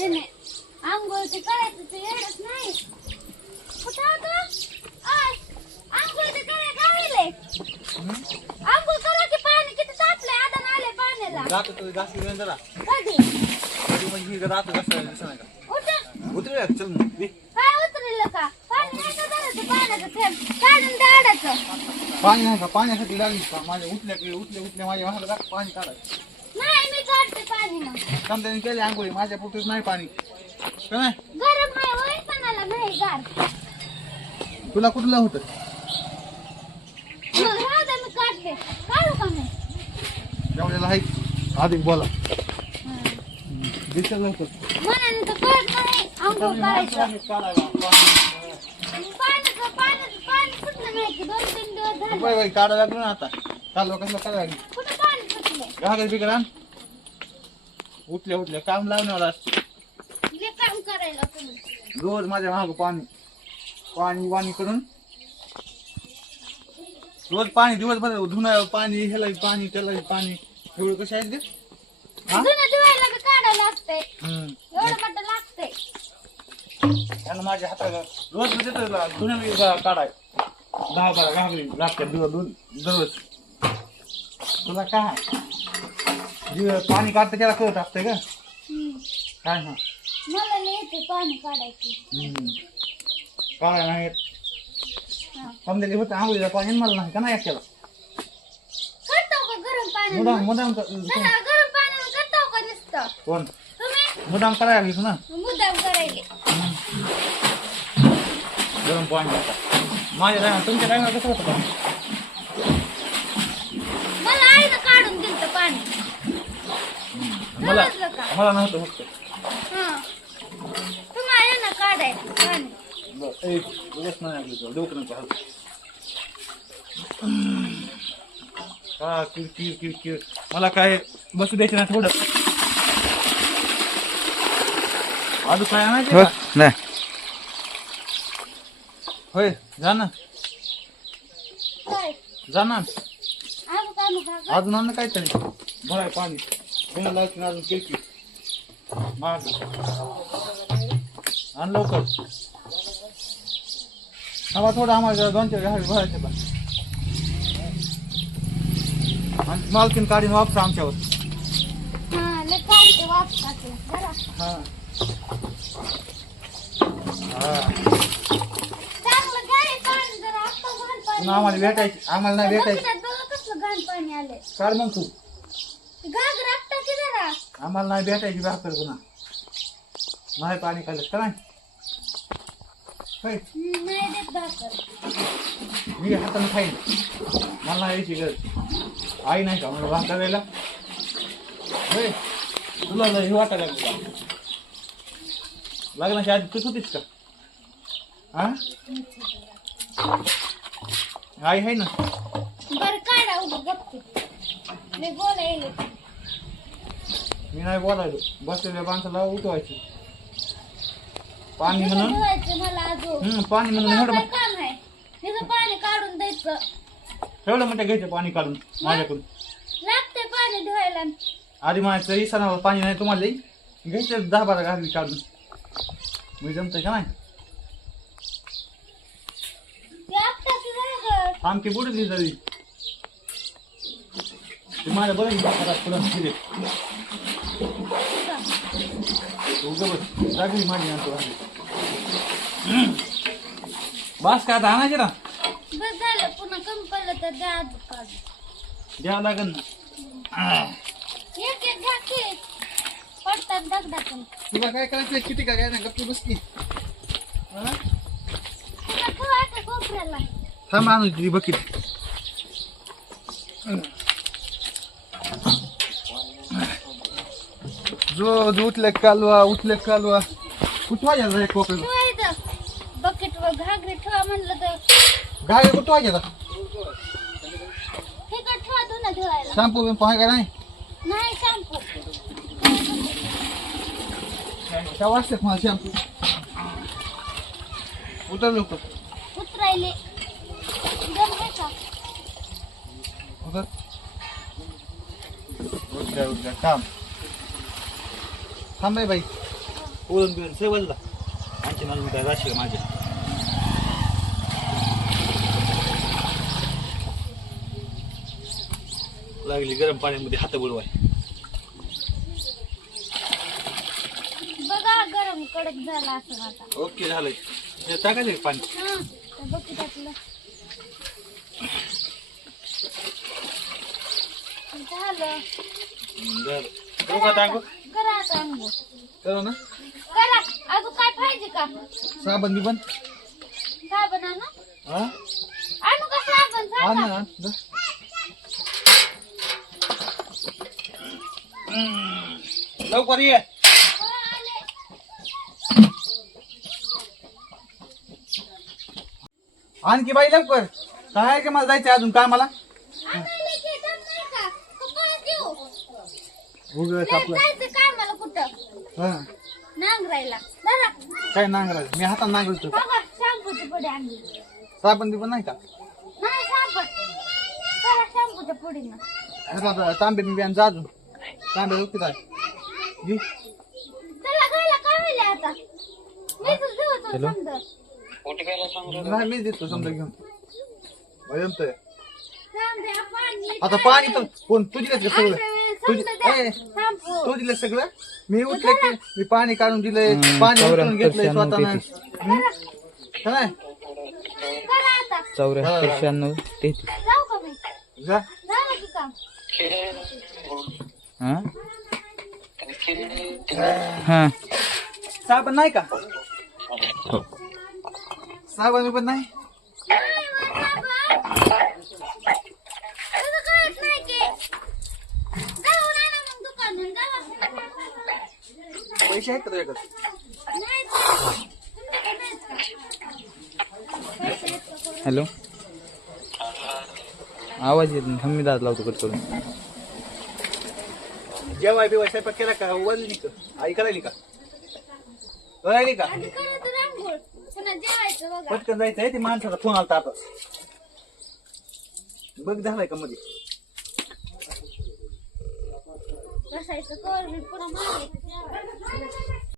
हे नाही आंघोळ ते करायचं ते येडच नाही. कुठं होतं आय, आंघोळ ते करायला गावीले आंघोळ करा की पाणी किती तापलंय? आता आले पाण्याला. जातो तो घास घेऊन जरा कधी? कधी म्हणजे ही रात्र घास दिसत नाही का? उठ. उतरूया चल मग दे. काय उतरलं का? पाणी नाही का धरायचं? पाण्याचं थेंब. काढून दाडाचं पाणी नाही का? पाण्यासाठी लागली का? माझ्या उठल्या उठल्या उठल्या माझ्या राख पाणी काढायचं. पाणी मग. समजाने केली आंघोळी माझ्या पुरतीच नाही पाणी. का नाही? गरम आहे होय कोणाला नाही गार. तुला कुठलं होतं? मग राहू दे मी काढते. काढू का मी? जेवढ्याला आहे अधिक बोला. दिसत होतं मनाने तर कळत नाही आंघोळ करायचं. पाण्याचं पाण्याचं पाणी सुटलं नाही की दोन तीन दिवस झाले. बाई बाई काढायला लागलो ना आता. काल कसलं काढायला कुठं पाणी सुटलं? घागर बिगर आण. उठल्या उठल्या काम लावण्यावर असतं. मी काम करायला रोज माझ्या महाग पाणी पाणी वाणी करून. रोज पाणी दिवसभर धुण्यावर पाणी ह्याला पाणी त्याला पाणी. एवढं कसं आहे ते? हा? जुनं धुवायला बी काढायला लागतंय. हम्म. एवढं मोठं लागतंय. त्यानं माझ्या हाताला रोज म्हणजे धुण्याला काढाय. दहा बारा घागरी लागतात दिवस दोन दररोज. तुला काय जे पाणी काढतं त्याला कळत असतंय का. काय ना? मला नाही येते पाणी काढायची. काय नाही हा. समजा होतं आंघोळीला पाणी मला नाही का? नाही केला करतो का गरम पाणी मुदाम मुदाम क- तसा गरम पाणी करतो का नुसतं? कोण? तुम्ही? मुदाम करायला ना? मुद्दाम करायले. गरम पाणी. माझ्या टायमा तुमच्या टायमा कसं होतं पाणी मला आईनं काढून दिलं पाणी मला नव्हतं फक्त. हा. एक दिवस नाही डोकं. का किर किर किर किर. मला काय बसू द्यायचं ना थोडं. अजून काय आणायचं? नाही. होय जा ना. काय? जा ना. अजून काय काहीतरी. भराय पाणी. लावची अजून किरकी माग. आण लवकर. थोडं आम्हाला दोन चार घास भरायचे बा. आणि मालकीन काढीन वापस आमच्यावर. हा पाणी पाणी आम्हाला भेटायची आम्हाला नाही भेटायची. पाणी काढ मग तू घागर आत्ता की जरा आम्हाला नाही भेटायची भाकर पुन्हा. नाही पाणी खाल्लं तर नाही. मी हाताने खाईन. मला नाही यायची गरज. आई नाही का? मला भाकर करायला. होय. तुला लय वाटा वाटायला लागलं. लग्नाच्या आधी तूच होतीस का? हा आई आहे ना? बरं काढा उभं गप्प मी बोलायला. मी नाही बोलायलो. बसलेल्या माणसाला उठवायची. पाणी म्हणून. धुवायचं मला अजून. हम्म पाणी म्हणून एवढं काय काम आहे. तिथं पाणी काढून द्यायचं. एवढं म्हणतं घ्यायचं पाणी काढून माझ्याकडून. लागतंय पाणी धुवायला. आधी माझ्या इसानावर पाणी नाही तुम्हाला लई घ्यायचं दहा बारा घालवी काढून. मी जमतंय का नाही? ते आमची बुडत ती तरी ते माझ्या बरं पुढं बस लागली माझी आणतो बस का आता आणायचे ना? बस झालं पुन्हा कमी पडलं तर द्या द्यावं लागेल ना. एक एक घ्या की. पडतात दगडातून तुला काय करायचं किती काय ना गप्पी बसकी तुला ठेवायचं कोपऱ्याला. थांब आणू तुझी बकीट. रोज उठले कालवा उठले कालवा कुठं वाजायचा एक ठेवायचं बकेट वर घागरी ठेवा म्हणलं तर गाडी कुठं वाजायचा हे का ठेवा धुणं धुवायला शॅम्पू बिंपू आहे का नाही नाही शॅम्पू त्या वाजते मला शॅम्पू उतर लवकर उतरायले आहे का उतर उठल्या उठल्या थांब थांब बाई. ओळून बिळून सगळं बदला आणखी मला काय राशी माझ्या लागली गरम पाण्यामध्ये हात बुडवाय. बघा गरम कडक झाला असं आता ओके झालंय. हे टाकायचं का पाणी? हा तर बघ झालं. बरं. करू का टाकू करा आता अंघोळ करू ना. करा. अजून काय पाहिजे का? साबण बिबन साबण आणू? हा आणू का साबण? सांगा ना आण. लवकर ये. हो, आले. आणखी बाई लवकर. काय की मला जायचं अजून कामाला? आणायला की दम नाही का? का परत आपलं जायचं कामाला कुठं? हा. नांगरायला. काय नांगरायचं मी हातात नांगरतो बघा शॅम्पूची पुढे आणली. साबण नाही का? नाही साबण. करा शॅम्पूच्या पुढीनं आता तांबे बिंबे आणि जा अजून तांबे ओके आहे जी चला काय आता. मी तुझं देऊ तो समजा. नाही मी देतो समजा घेऊन. जमतंय समजा पाणी आता पाणी तर कोण? तुझी का सगळं तुझी ए, तू दिलं सगळं? मी उठले की मी पाणी काढून दिलंय. पाणी उचलून घेतलंय स्वतःनं. चौऱ्याहत्तर शहाण्णव तेहतीस. जाऊ का मी जा. हा? हा. साबण नाही का? हो. साबण नाही नाही वर साबण. तुझं कळत नाही की. जाऊन आणा मग दुकानहून, जावा. पैसे आहेत का तुझ्याकडे? हॅलो. आवाज येत नाही. हम्मी दाद लावतो कट करून. जेवाय बिवाय स्वयंपाक केला का? वळली का? आई करायली का? करायली का. पटकन जायचंय ते माणसाचा फोन आलता आता. बघ झालाय का मध्ये? बसायचं कवर मी पुन्हा मागे